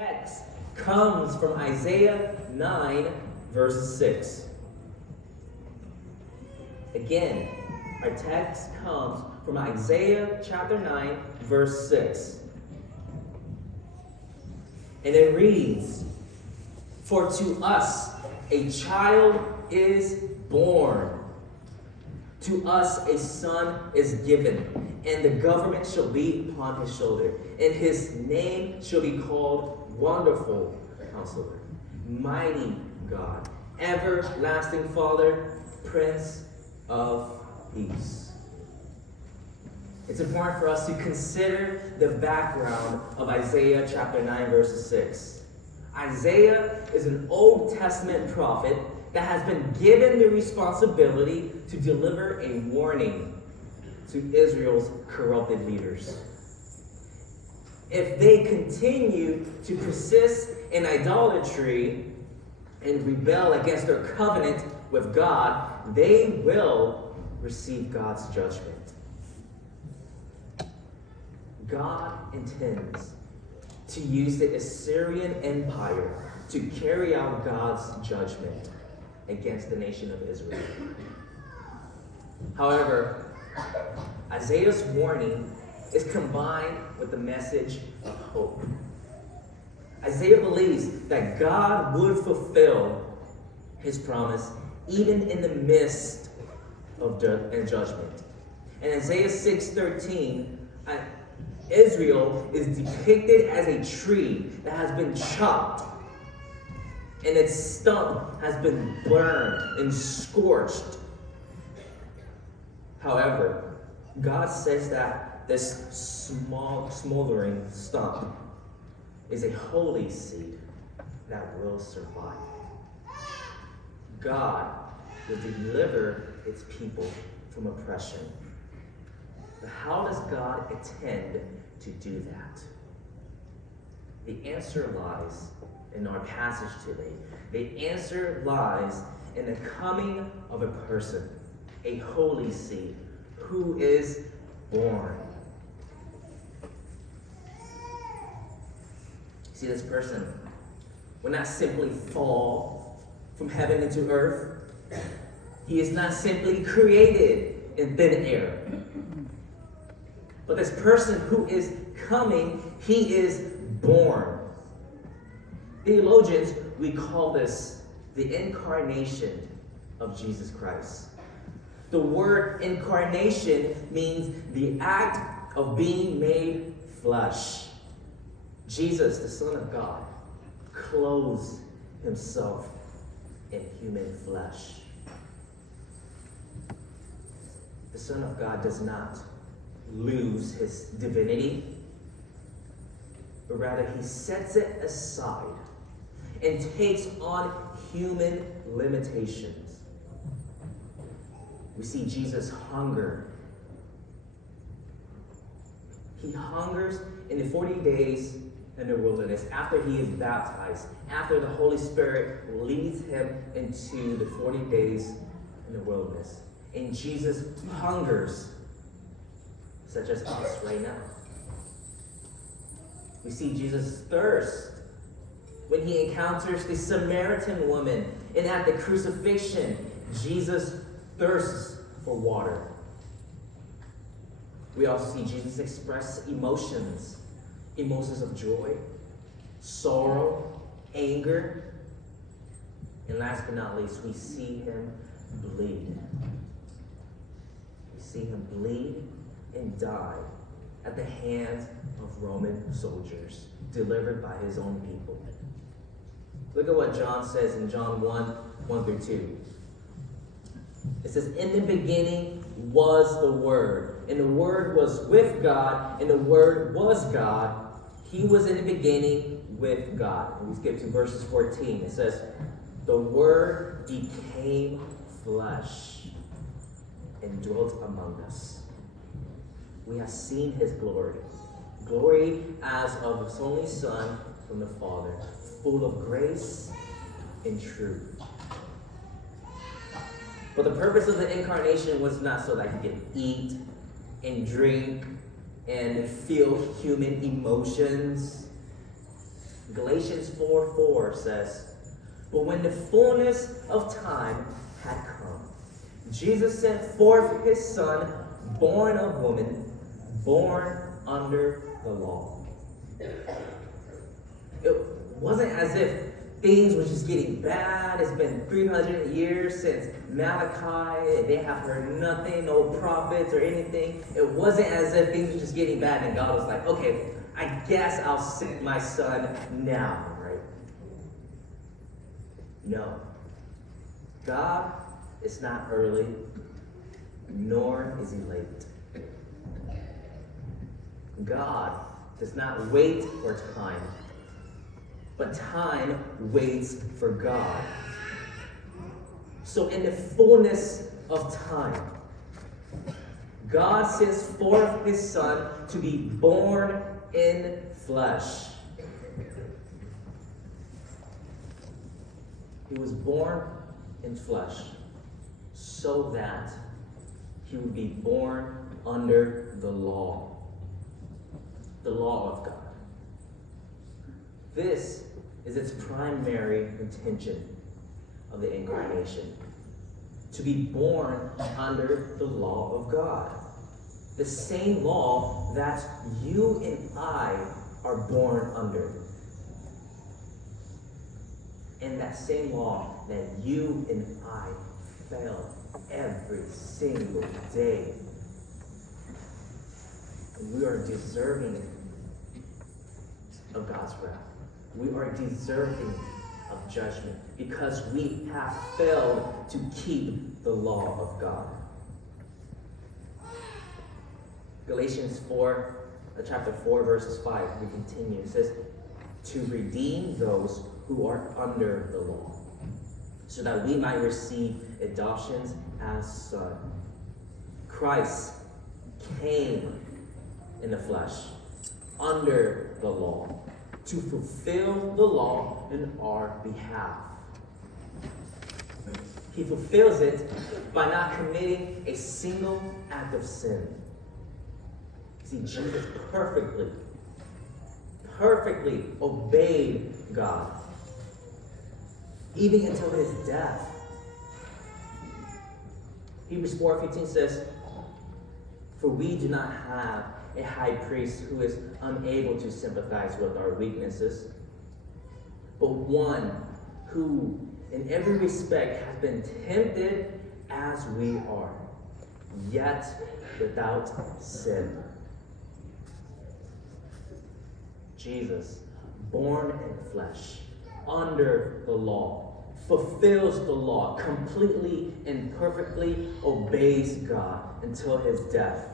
text comes from Isaiah 9, verse 6. Again, our text comes from Isaiah chapter 9, verse 6. And it reads, "For to us a child is born, to us a son is given, and the government shall be upon his shoulder, and his name shall be called Wonderful Counselor, Mighty God, Everlasting Father, Prince of Peace." It's important for us to consider the background of Isaiah chapter 9, verse 6. Isaiah is an Old Testament prophet that has been given the responsibility to deliver a warning to Israel's corrupted leaders. If they continue to persist in idolatry and rebel against their covenant with God, they will receive God's judgment. God intends to use the Assyrian Empire to carry out God's judgment against the nation of Israel. However, Isaiah's warning is combined with the message of hope. Isaiah believes that God would fulfill his promise even in the midst of judgment. In Isaiah 6:13, Israel is depicted as a tree that has been chopped, and its stump has been burned and scorched. However, God says that this small, smoldering stump is a holy seed that will survive. God will deliver its people from oppression. But how does God intend to do that? The answer lies in our passage today. The answer lies in the coming of a person, a holy seed, who is born. See, this person will not simply fall from heaven into earth. He is not simply created in thin air. But this person who is coming, he is born. Theologians, we call this the incarnation of Jesus Christ. The word incarnation means the act of being made flesh. Jesus, the Son of God, clothes himself in human flesh. The Son of God does not lose his divinity, but rather he sets it aside and takes on human limitations. We see Jesus hunger. He hungers in the 40 days in the wilderness after he is baptized, after the Holy Spirit leads him into the 40 days in the wilderness. And Jesus hungers, such as us right now. We see Jesus thirst when he encounters the Samaritan woman, and at the crucifixion, Jesus thirsts for water. We also see Jesus express emotions of joy, sorrow, anger, and last but not least, we see him bleed. We see him bleed and die at the hands of Roman soldiers, delivered by his own people. Look at what John says in John 1:1-2. It says, "In the beginning was the Word, and the Word was with God, and the Word was God. He was in the beginning with God." And we skip to verses 14. It says, "The Word became flesh and dwelt among us. We have seen his glory, glory as of his only Son from the Father, full of grace and truth." But the purpose of the incarnation was not so that he could eat and drink and feel human emotions. Galatians 4:4 says, "But when the fullness of time had come, Jesus sent forth his Son, born of woman, born under the law." It wasn't as if things were just getting bad. It's been 300 years since Malachi. They have heard nothing, no prophets or anything. It wasn't as if things were just getting bad and God was like, okay, I guess I'll send my Son now, right? No. God is not early, nor is he late. God does not wait for time, but time waits for God. So in the fullness of time, God sends forth his Son to be born in flesh. He was born in flesh so that he would be born under the law of God. This is its primary intention of the incarnation, to be born under the law of God. The same law that you and I are born under. And that same law that you and I fail every single day. We are deserving of God's wrath. We are deserving of judgment because we have failed to keep the law of God. Galatians chapter 4, verses 5, we continue. It says, to redeem those who are under the law, so that we might receive adoptions as sons. Christ came in the flesh, under the law, to fulfill the law in our behalf. He fulfills it by not committing a single act of sin. See, Jesus perfectly obeyed God, even until his death. Hebrews 4:15 says, "For we do not have a high priest who is unable to sympathize with our weaknesses, but one who in every respect has been tempted as we are, yet without sin." Jesus, born in flesh, under the law, fulfills the law, completely and perfectly obeys God until his death.